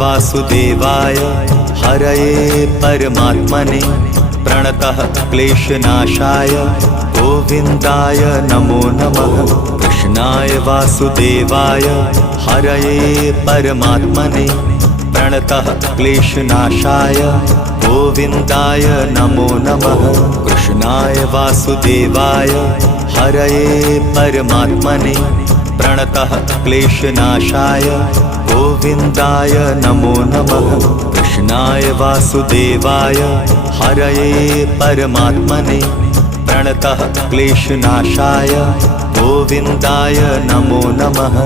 वासुदेवाय हरये परमात्मने प्रणतः क्लेशनाशाय गोविन्दाय नमो नमः। कृष्णाय वासुदेवाय हरये परमात्मने प्रणतः क्लेशनाशाय गोविन्दाय नमो नमः। कृष्णाय वासुदेवाय हरये परमात्मने प्रणतः क्लेशनाशाय गोविन्दाय नमो नमः। कृष्णाय वासुदेवाय हरये परमात्मने प्रणतः क्लेशनाशाय गोविन्दाय नमो नमः।